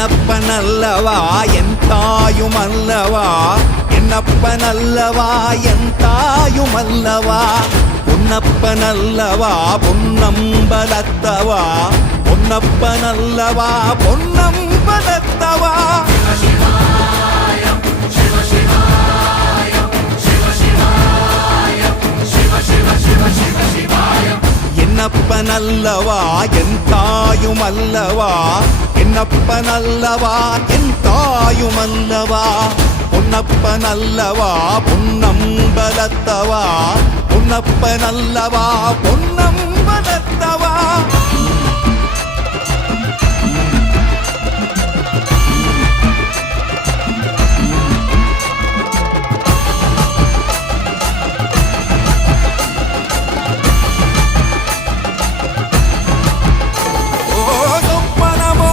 என்னப்பனல்லவா என் தாயுமல்லவா, என்னப்பனல்லவா என் தாயுமல்லவா, பொன்னப்பனல்லவா பொன்னம்பலத்தவா, பொன்னப்பனல்லவா பொன்னம்பலத்தவா. என்னப்பனல்லவா என் தாயுமல்லவா, என்னப்பனல்லவா என் தாயுமல்லவா, பொன்னப்பனல்லவா பொன்னம்பலத்தவா, பொன்னப்பனல்லவா பொன்னம்பலத்தவா.